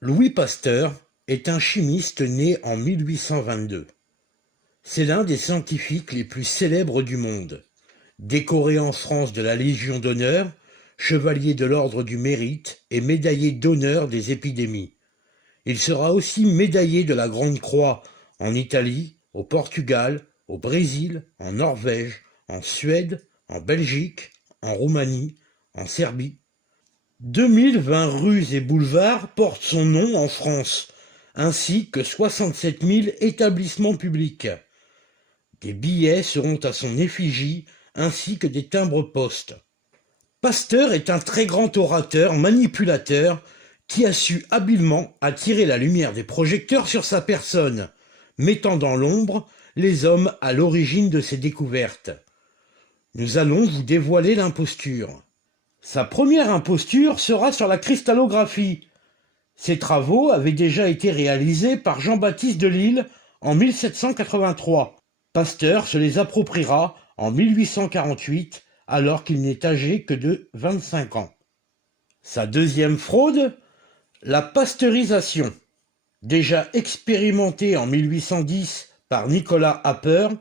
Louis Pasteur est un chimiste né en 1822. C'est l'un des scientifiques les plus célèbres du monde. Décoré en France de la Légion d'honneur, chevalier de l'Ordre du Mérite et médaillé d'honneur des épidémies. Il sera aussi médaillé de la Grande Croix en Italie, au Portugal, au Brésil, en Norvège, en Suède, en Belgique, en Roumanie, en Serbie. 2020 rues et boulevards portent son nom en France, ainsi que 67 000 établissements publics. Des billets seront à son effigie, ainsi que des timbres-poste. Pasteur est un très grand orateur, manipulateur, qui a su habilement attirer la lumière des projecteurs sur sa personne, mettant dans l'ombre les hommes à l'origine de ses découvertes. Nous allons vous dévoiler l'imposture. Sa première imposture sera sur la cristallographie. Ses travaux avaient déjà été réalisés par Jean-Baptiste Delisle en 1783. Pasteur se les appropriera en 1848 alors qu'il n'est âgé que de 25 ans. Sa deuxième fraude, la pasteurisation. Déjà expérimentée en 1810 par Nicolas Appert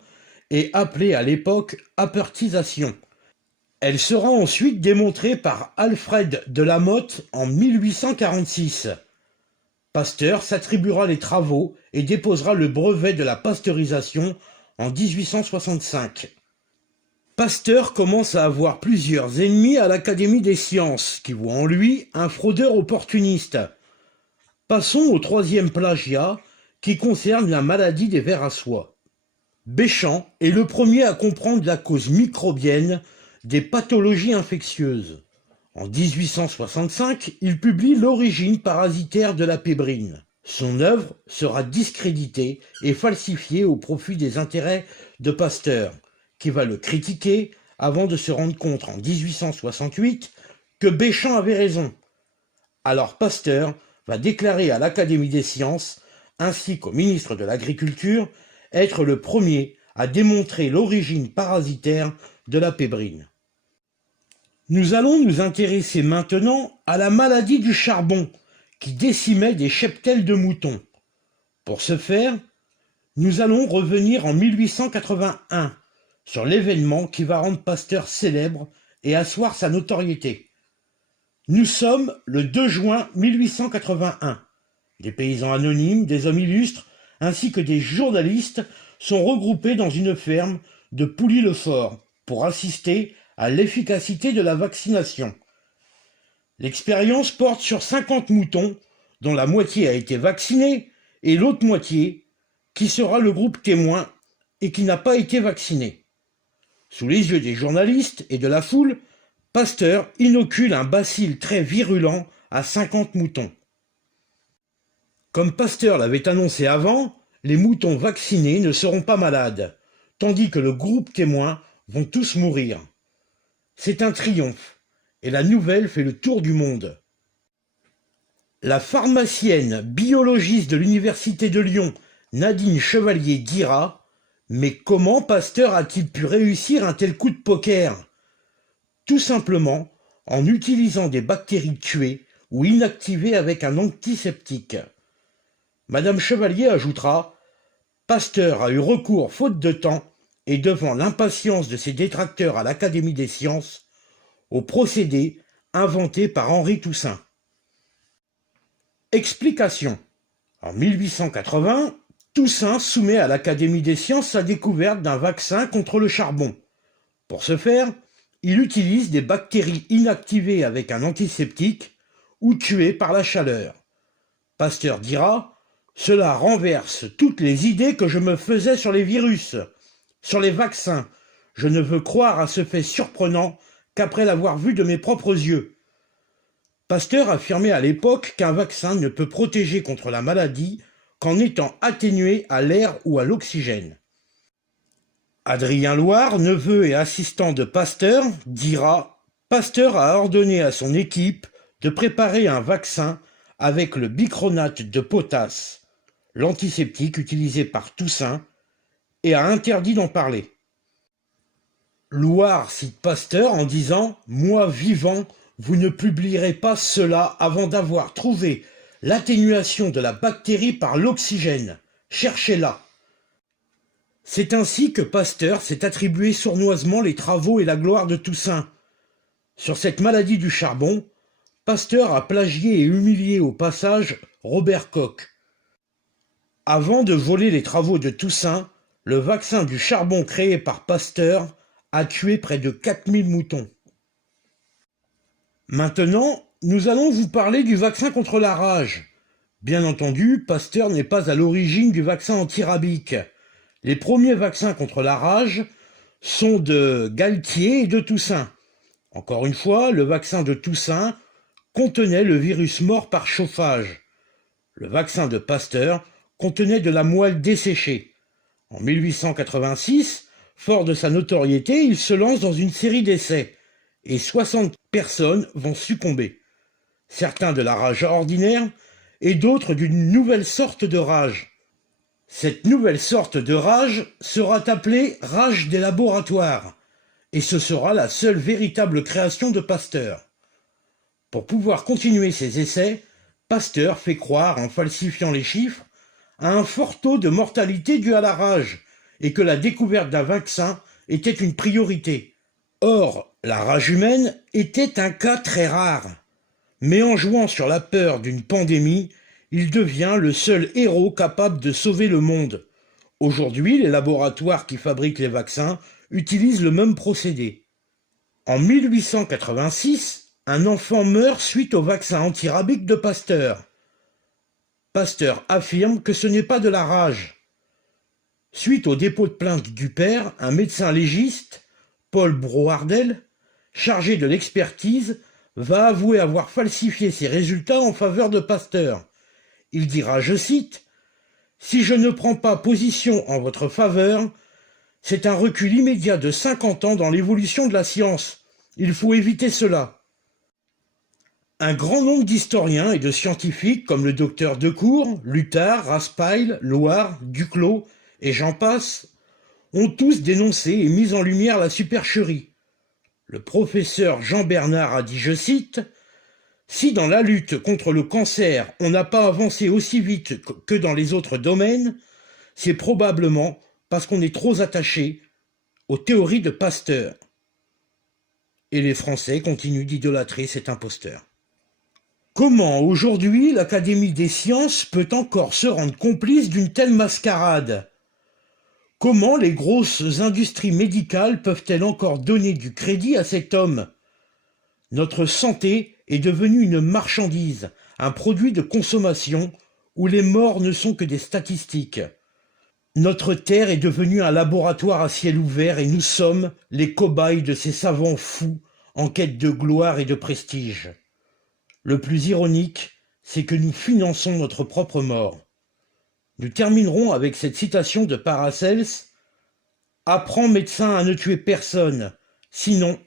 et appelée à l'époque appertisation. Elle sera ensuite démontrée par Alfred de la Motte en 1846. Pasteur s'attribuera les travaux et déposera le brevet de la pasteurisation en 1865. Pasteur commence à avoir plusieurs ennemis à l'Académie des sciences, qui voient en lui un fraudeur opportuniste. Passons au troisième plagiat, qui concerne la maladie des vers à soie. Béchamp est le premier à comprendre la cause microbienne des pathologies infectieuses. En 1865, il publie L'origine parasitaire de la pébrine. Son œuvre sera discréditée et falsifiée au profit des intérêts de Pasteur, qui va le critiquer avant de se rendre compte en 1868 que Béchamp avait raison. Alors Pasteur va déclarer à l'Académie des sciences, ainsi qu'au ministre de l'Agriculture, être le premier à démontrer l'origine parasitaire de la pébrine. Nous allons nous intéresser maintenant à la maladie du charbon, qui décimait des cheptels de moutons. Pour ce faire, nous allons revenir en 1881, sur l'événement qui va rendre Pasteur célèbre et asseoir sa notoriété. Nous sommes le 2 juin 1881. Des paysans anonymes, des hommes illustres, ainsi que des journalistes sont regroupés dans une ferme de Pouilly-le-Fort pour assister à l'efficacité de la vaccination. L'expérience porte sur 50 moutons, dont la moitié a été vaccinée, et l'autre moitié, qui sera le groupe témoin et qui n'a pas été vacciné. Sous les yeux des journalistes et de la foule, Pasteur inocule un bacille très virulent à 50 moutons. Comme Pasteur l'avait annoncé avant, les moutons vaccinés ne seront pas malades, tandis que le groupe témoin vont tous mourir. C'est un triomphe, et la nouvelle fait le tour du monde. La pharmacienne biologiste de l'université de Lyon, Nadine Chevalier, dira « Mais comment Pasteur a-t-il pu réussir un tel coup de poker ?» Tout simplement en utilisant des bactéries tuées ou inactivées avec un antiseptique. Madame Chevalier ajoutera « Pasteur a eu recours faute de temps et devant l'impatience de ses détracteurs à l'Académie des sciences, au procédé inventé par Henri Toussaint. » Explication. En 1880, Toussaint soumet à l'Académie des sciences sa découverte d'un vaccin contre le charbon. Pour ce faire, il utilise des bactéries inactivées avec un antiseptique ou tuées par la chaleur. Pasteur dira « Cela renverse toutes les idées que je me faisais sur les virus, sur les vaccins. Je ne veux croire à ce fait surprenant qu'après l'avoir vu de mes propres yeux. » Pasteur affirmait à l'époque qu'un vaccin ne peut protéger contre la maladie qu'en étant atténué à l'air ou à l'oxygène. Adrien Loire, neveu et assistant de Pasteur, dira « Pasteur a ordonné à son équipe de préparer un vaccin avec le bichromate de potasse, l'antiseptique utilisé par Toussaint, et a interdit d'en parler. » Loire cite Pasteur en disant « Moi vivant, vous ne publierez pas cela avant d'avoir trouvé l'atténuation de la bactérie par l'oxygène. Cherchez-la. C'est ainsi que Pasteur s'est attribué sournoisement les travaux et la gloire de Toussaint. Sur cette maladie du charbon, Pasteur a plagié et humilié au passage Robert Koch. Avant de voler les travaux de Toussaint, le vaccin du charbon créé par Pasteur a tué près de 4000 moutons. Maintenant, nous allons vous parler du vaccin contre la rage. Bien entendu, Pasteur n'est pas à l'origine du vaccin antirabique. Les premiers vaccins contre la rage sont de Galtier et de Toussaint. Encore une fois, le vaccin de Toussaint contenait le virus mort par chauffage. Le vaccin de Pasteur contenait de la moelle desséchée. En 1886, fort de sa notoriété, il se lance dans une série d'essais, et 60 personnes vont succomber. Certains de la rage ordinaire, et d'autres d'une nouvelle sorte de rage. Cette nouvelle sorte de rage sera appelée rage des laboratoires, et ce sera la seule véritable création de Pasteur. Pour pouvoir continuer ses essais, Pasteur fait croire, en falsifiant les chiffres, à un fort taux de mortalité dû à la rage, et que la découverte d'un vaccin était une priorité. Or, la rage humaine était un cas très rare. Mais en jouant sur la peur d'une pandémie, il devient le seul héros capable de sauver le monde. Aujourd'hui, les laboratoires qui fabriquent les vaccins utilisent le même procédé. En 1886, un enfant meurt suite au vaccin antirabique de Pasteur. Pasteur affirme que ce n'est pas de la rage. Suite au dépôt de plainte du père, un médecin légiste, Paul Brouardel, chargé de l'expertise, va avouer avoir falsifié ses résultats en faveur de Pasteur. Il dira, je cite, « Si je ne prends pas position en votre faveur, c'est un recul immédiat de 50 ans dans l'évolution de la science. Il faut éviter cela. » Un grand nombre d'historiens et de scientifiques comme le docteur Decour, Luttard, Raspail, Loire, Duclos et j'en passe, ont tous dénoncé et mis en lumière la supercherie. Le professeur Jean Bernard a dit, je cite, « Si dans la lutte contre le cancer on n'a pas avancé aussi vite que dans les autres domaines, c'est probablement parce qu'on est trop attaché aux théories de Pasteur. » Et les Français continuent d'idolâtrer cet imposteur. Comment aujourd'hui l'Académie des sciences peut encore se rendre complice d'une telle mascarade? Comment les grosses industries médicales peuvent-elles encore donner du crédit à cet homme? Notre santé est devenue une marchandise, un produit de consommation où les morts ne sont que des statistiques. Notre terre est devenue un laboratoire à ciel ouvert et nous sommes les cobayes de ces savants fous en quête de gloire et de prestige. Le plus ironique, c'est que nous finançons notre propre mort. Nous terminerons avec cette citation de Paracels. « Apprends, médecin, à ne tuer personne, sinon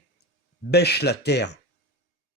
bêche la terre. »